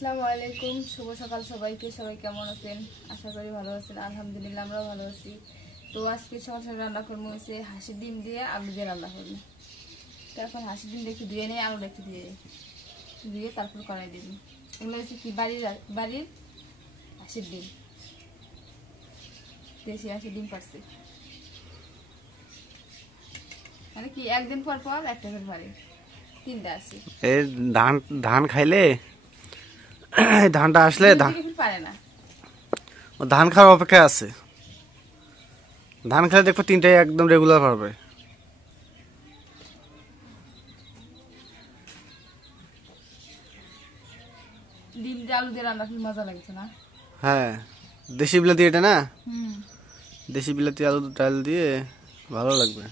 আসসালামু আলাইকুম, শুভ সকাল সবাইকে। সবাই কেমন আছেন? আশা করি ভালো আছেন। আলহামদুলিল্লাহ আমরাও ভালো আছি। তো আজকে সকাল সকাল রান্না করবো হচ্ছে হাঁসের ডিম দিয়ে আলু দিয়ে রান্না করবো। তো এখন হাঁসের ডিম একটু ধুয়ে নিয়ে আলু একটু ধুয়ে তারপর কড়াই দিব। এগুলো হচ্ছে কি বাড়ির হাঁসের ডিম, দেশি হাঁসের ডিম পারছে, মানে কি একদিন পর পর একটা করে পারে, তিনটা আছে। এই ধান খাইলে ধানটা আসলে পারে না, ও ধান খাওয়ার অপেক্ষা আছে। ধান খেলে দেখো তিনটাই একদম রেগুলার পারবে। ডিম দিয়ে আলু দিয়ে রান্না খুব মজা লাগছে না? হ্যাঁ, দেশি বিলাতি এটা না, দেশি বিলাতি আলু ডাল দিয়ে ভালো লাগবে।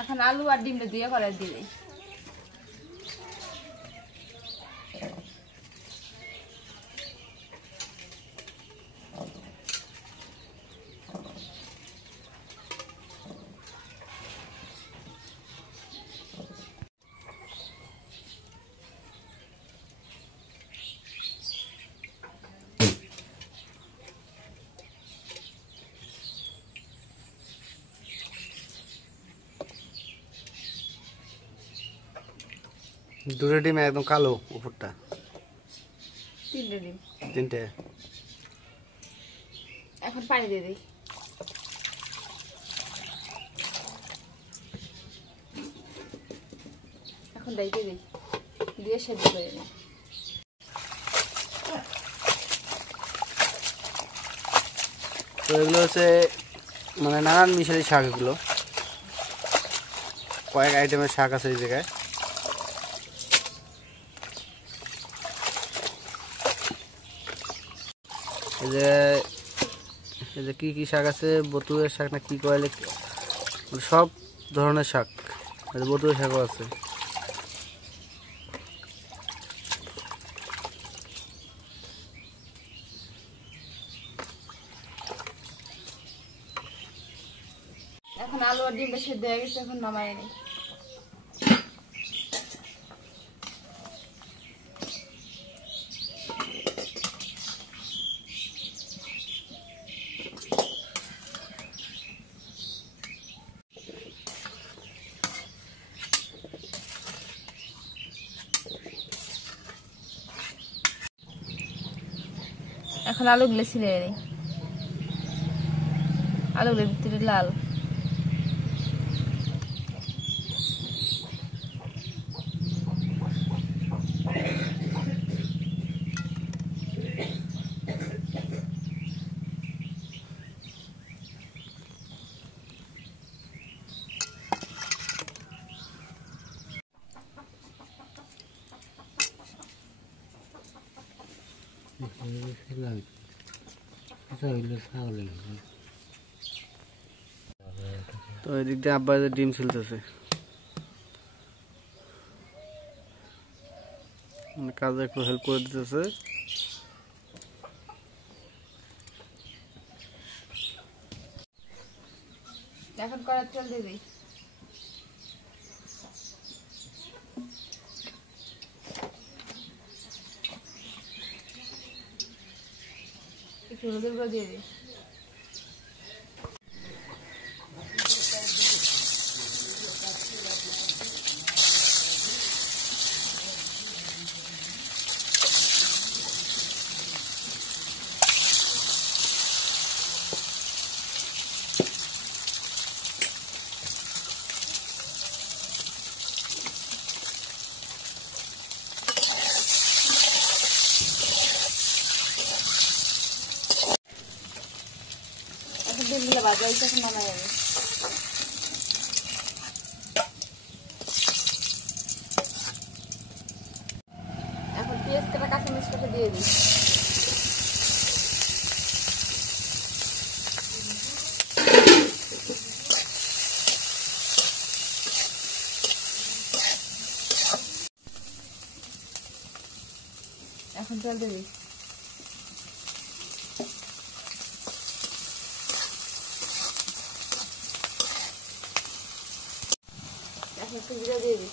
এখন আলু আর ডিমটা দিয়ে কড়াই দিলে দুটো ডিম একদম কালো উপরটা, তিনটে। এখন পানি দিয়ে দিই। এখন ডাইকে দিই, দিয়ে সেদ্ধ করে দিই। তো এগুলো হচ্ছে মানে নানান মিশালি শাক, এগুলো কয়েক আইটেমের শাক আছে এই জায়গায়। এই যে কি শাক আছে, বতুয়ের শাক না কি কয়লে, সব ধরনের শাক, বতুয়ের শাকও আছে। এখন আলু আর ডিমটা সেদ্ধ হয়ে গেছে, এখন নামাই নিই। এখন আলুগুলো ছিলে নিই, আলুগুলোর ভিতরে লাল। তো এদিক দিয়ে আব্বা ডিম ছিলতেছে, কাজে একটু হেল্প করে দিতেছে। এখন কড়াই তেল দিয়ে দিই। একটু হলুদের গুঁড়ো দিয়ে দিই। ডিমগুলো ভাজা হয়েছে, এখন নামাই যাবে। এখন পেঁয়াজ কাটা কাঁচামরিচ কাটা দিয়ে দিই। এখন জল দিবি। এখন একটু জিরা দিয়ে দিই।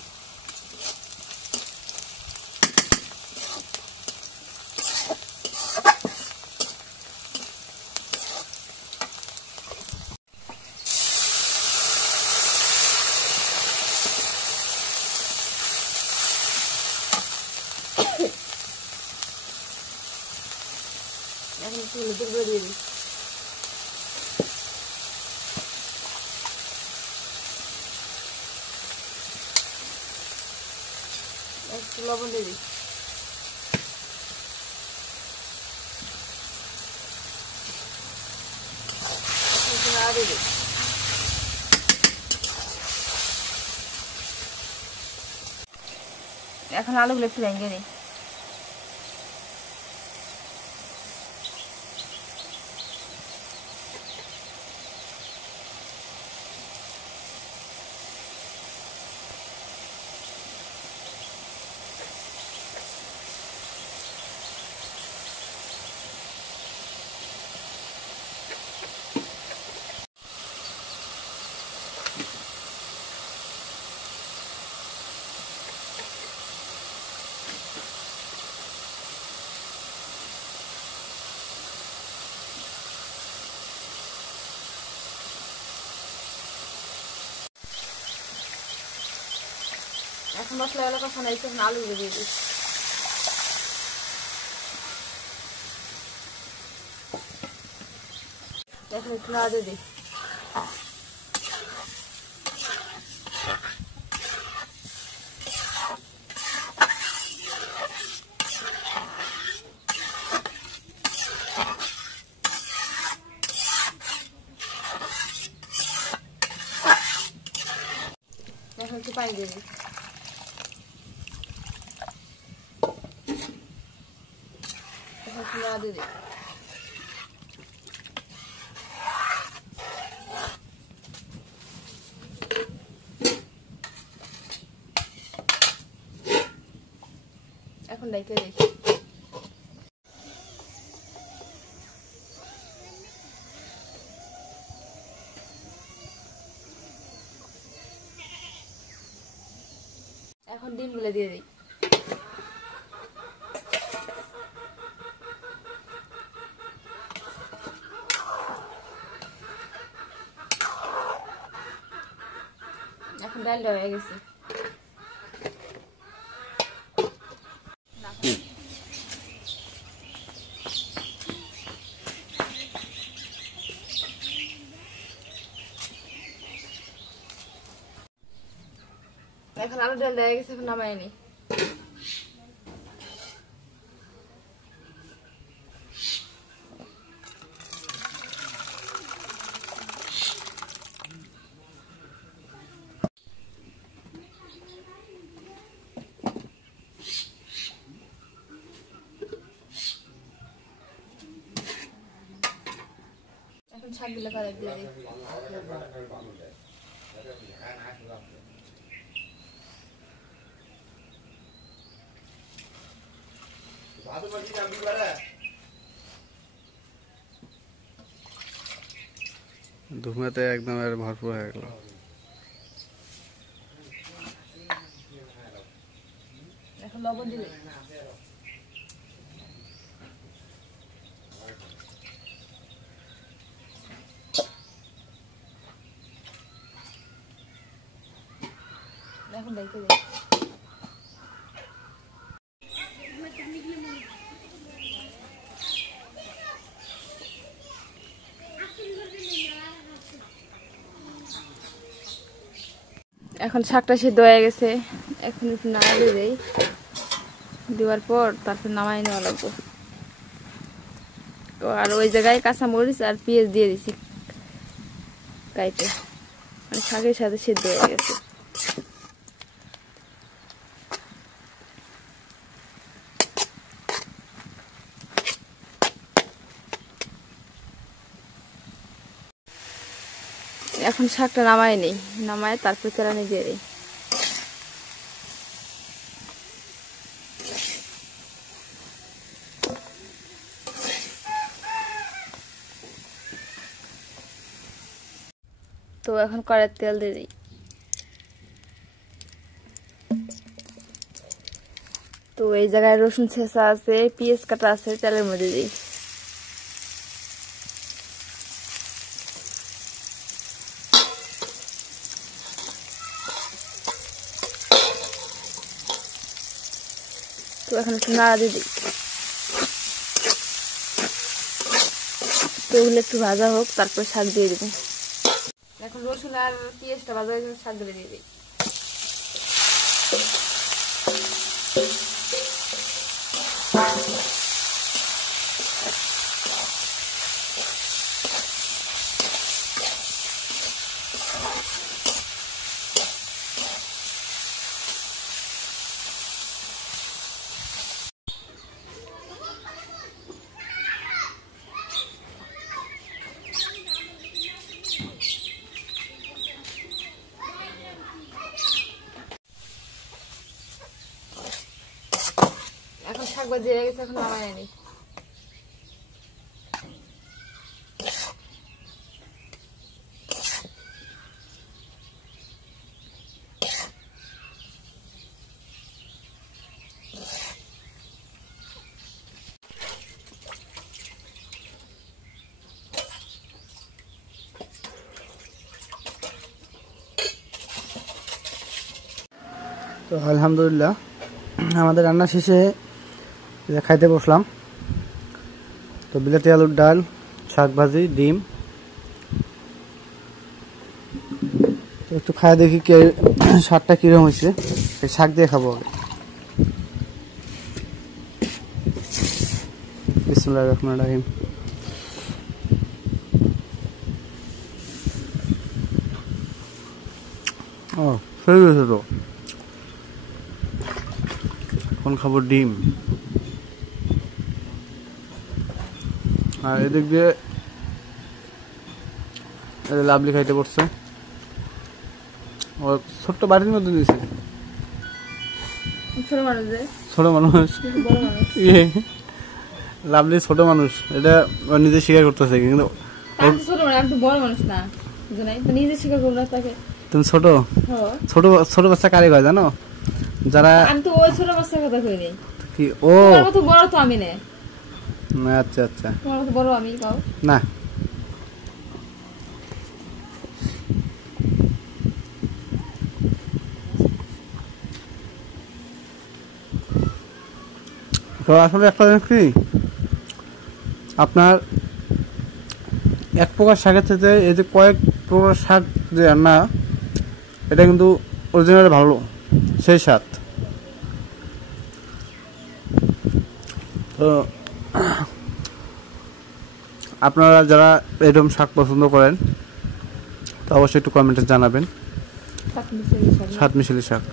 এখন একটু হলুদের গুঁড়ো দিয়ে দিই। একটু লবণ দিয়ে দিই। একটু নাড়া দিয়ে দিই। এখন আলুগুলো একটু ভেঙে নিই। এখন মশলা গুলো কষানো হয়েছে, এখন আলুগুলো দিয়ে দিই। এখন একটু নাড়া দিয়ে দিই। এখন একটু পানি দিয়ে দিই। এখন একটু নাড়া দিয়ে দিই। এখন ঢেকে দিই। এখন ডিমগুলো দিয়ে দিই। এখন ডালটা হয়ে গেছে। এখন আলু ডাল হয়ে গেছে, এখন নামাই নি। এখন শাকগুলো করে দিয়ে দিই। ধুমাতে একদম আর ভরপুর হয়ে গেল। এখন লবণ দিলে এখন দেখতে দিই। এখন শাকটা সিদ্ধ হয়ে গেছে, এখন একটু নাড়া দিয়ে দেই। দেওয়ার পর তারপর নামাই নেওয়া লাগবে। তো আর ওই জায়গায় কাঁচামরিচ আর পেঁয়াজ দিয়ে দিছি কাইটে, মানে শাকের সাথে সিদ্ধ হয়ে গেছে। এখন শাকটা নামাই নেই, নামায় তারপর তেরানি দিয়ে দিই। তো এখন কড়াইতে তেল দিয়ে দিই। তো এই জায়গায় রসুন ছেঁচা আছে, পেঁয়াজ কাটা আছে, তেলের মধ্যে দিই। তো এখন একটু নাড়া দিয়ে দিই। তো এগুলো একটু ভাজা হোক, তারপর শাক দিয়ে দেবো। এখন রসুন আর পেঁয়াজটা ভাজা হয়ে গেলে শাকগুলো দিয়ে দিই। এখন শাক ভাজি হয়ে গেছে, এখন নামাই নিই। তো আলহামদুলিল্লাহ আমাদের রান্না শেষে খাইতে বসলাম। তো বিলাতি আলুর ডাল, শাক ভাজি, ডিম। তো একটু খাই দেখি কে স্বাদটা কিরকম হয়েছে। শাক দিয়ে খাবো আগে। বিসমিল্লাহির রহমানির রহিম। ও সেই গেছে তো। এখন খাবো ডিম। আর এদিক দিয়ে লাভলি খাইতে পড়ছে। ও ছোট্ট বাড়ির মধ্যে দিয়েছে। ছোট মানুষ, লাভলি ছোট মানুষ, এটা নিজে স্বীকার করতেছে। কিন্তু তুমি ছোট ছোট ছোট বাচ্চা কারে কয় জানো? যারা ছোট বাচ্চার কথা কইনি কি ও বড় তো আমি না। আচ্ছা আচ্ছা, বড় আমি না তো আসলে একটা জিনিস কি, আপনার এক প্রকার শাকের থেকে এই যে কয়েক প্রকার শাক যে রান্না, এটা কিন্তু অরিজিনালি ভালো সেই স্বাদ। তো আপনারা যারা এরকম শাক পছন্দ করেন তো অবশ্যই একটু কমেন্টে জানাবেন। সাত মিশালি শাক।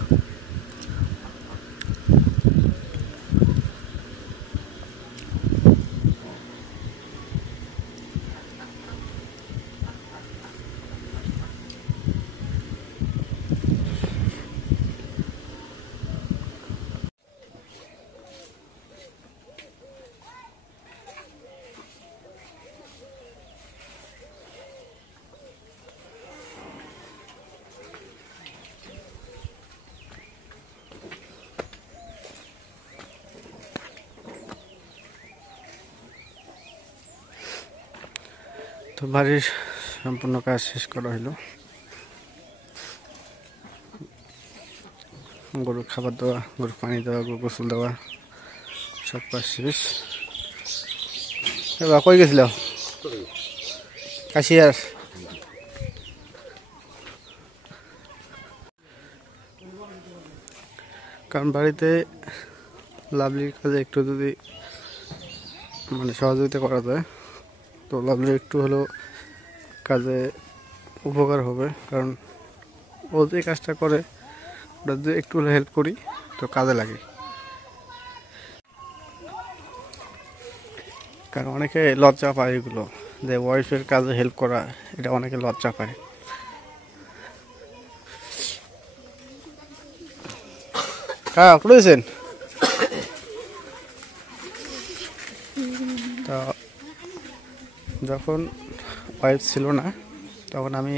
তো বাড়ির সম্পূর্ণ কাজ শেষ করা হলো। গরুর খাবার দেওয়া, গরুর পানি দেওয়া, গরু গোসল দেওয়া, সব কাজ শেষ। এবার কই গেছিল? কাশিয়ার। কারণ বাড়িতে লাভলির কাজে একটু যদি মানে সহযোগিতা করা যায় তো লাভলির একটু হলেও কাজে উপকার হবে। কারণ ও যে কাজটা করে ওটা যদি একটু হলে হেল্প করি তো কাজে লাগে। কারণ অনেকে লজ্জা পায় এগুলো, যে ওয়াইফের কাজে হেল্প করা, এটা অনেকে লজ্জা পায়। করেছেন তো যখন ওয়াইফ ছিল না তখন আমি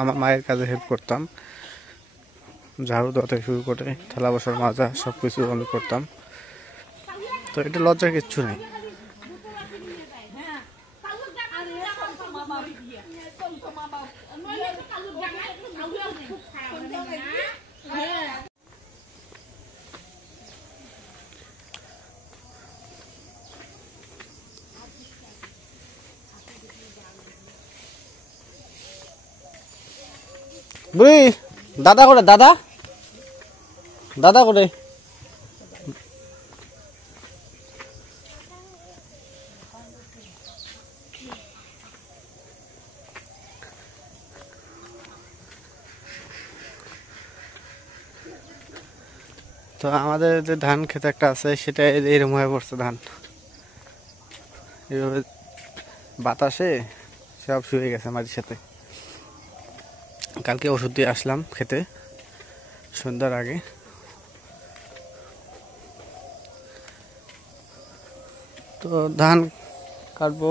আমার মায়ের কাজে হেল্প করতাম। ঝাড়ু দেওয়া থেকে শুরু করে থালা বাসন মাজা সব কিছু আমি করতাম। তো এটা লজ্জার কিচ্ছু নেই। বুড়ি দাদা করে, দাদা দাদা করে। তো আমাদের যে ধান ক্ষেত একটা আছে সেটা এরকম হয়ে পড়ছে, ধান এইভাবে বাতাসে সব শুয়ে গেছে মাটির সাথে। কালকে ওষুধ দিয়ে আসলাম খেতে সন্ধ্যার আগে। তো ধান কাটবো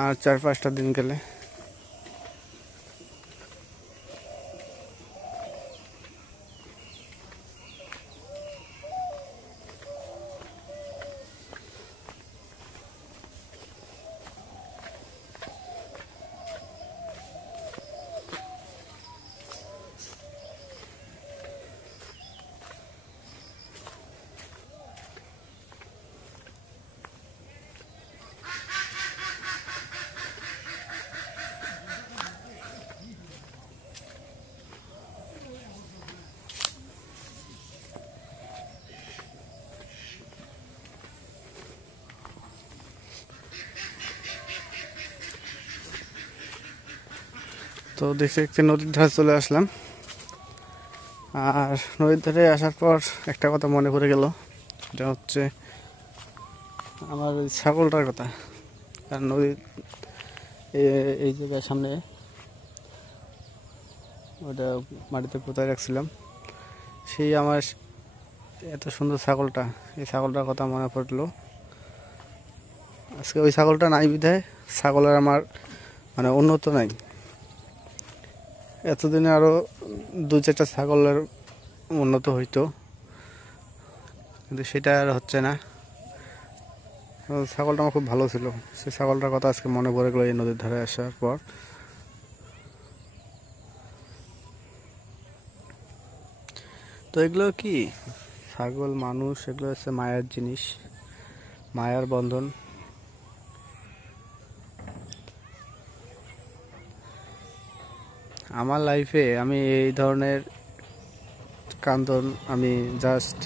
আর 4-5টা দিন গেলে। তো দেখছি একটি নদীর ধারে চলে আসলাম। আর নদীর ধারে আসার পর একটা কথা মনে পড়ে গেল, সেটা হচ্ছে আমার ওই ছাগলটার কথা। কারণ নদীর এই জায়গার সামনে ওটা মাটিতে পুঁতায় রাখছিলাম, সেই আমার এত সুন্দর ছাগলটা, এই ছাগলটার কথা মনে পড়লো। আজকে ওই ছাগলটা নাই বিধায় ছাগলের আমার মানে উন্নত নাই। এতদিনে আরও 2-4টা ছাগলের উন্নত হইতো, কিন্তু সেটা আর হচ্ছে না। ছাগলটা আমার খুব ভালো ছিল, সেই ছাগলটার কথা আজকে মনে পড়ে গেলো এই নদীর ধারে আসার পর। তো এগুলো কি ছাগল মানুষ, এগুলো হচ্ছে মায়ার জিনিস, মায়ার বন্ধন। আমার লাইফে আমি এই ধরনের কান্দন আমি জাস্ট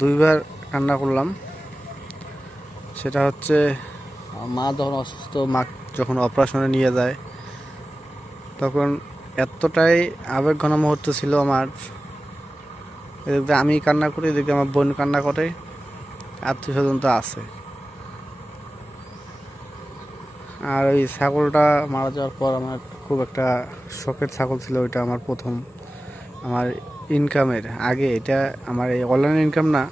2বার কান্না করলাম। সেটা হচ্ছে মা যখন অসুস্থ, মা যখন অপারেশনে নিয়ে যায়, তখন এতটাই আবেগঘন মুহূর্ত ছিল আমার। এদিকে আমি কান্না করি, এদিকে আমার বোন কান্না করে, আত্মীয় স্বজন তো আছে। আর ওই ছাগলটা মারা যাওয়ার পর আমার খুব একটা শখের ছাগল ছিল। ওইটা আমার প্রথম আমার ইনকামের আগে, এটা আমার এই অনলাইন ইনকাম না,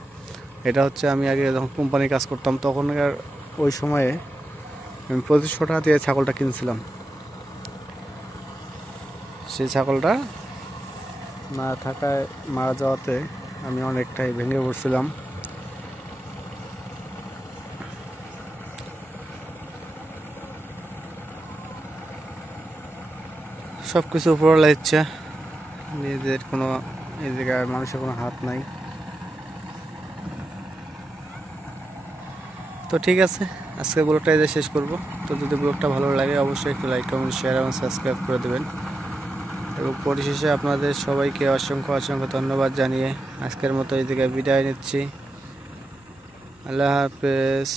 এটা হচ্ছে আমি আগে যখন কোম্পানি কাজ করতাম তখনকার ওই সময়ে আমি 2500 টাকা দিয়ে ছাগলটা কিনছিলাম। সেই ছাগলটা না থাকায়, মারা যাওয়াতে আমি অনেকটাই ভেঙে পড়ছিলাম। সব কিছু উপরওয়ালার ইচ্ছা, নিজেদের কোনো এই জায়গায় মানুষের কোনো হাত নাই। তো ঠিক আছে, আজকে ব্লগটা এই শেষ করব। তো যদি ব্লগটা ভালো লাগে অবশ্যই একটু লাইক, কমেন্ট, শেয়ার এবং সাবস্ক্রাইব করে দেবেন। এবং পরিশেষে আপনাদের সবাইকে অসংখ্য অসংখ্য ধন্যবাদ জানিয়ে আজকের মতো এই জায়গায় বিদায় নিচ্ছি। আল্লাহ হাফেজ।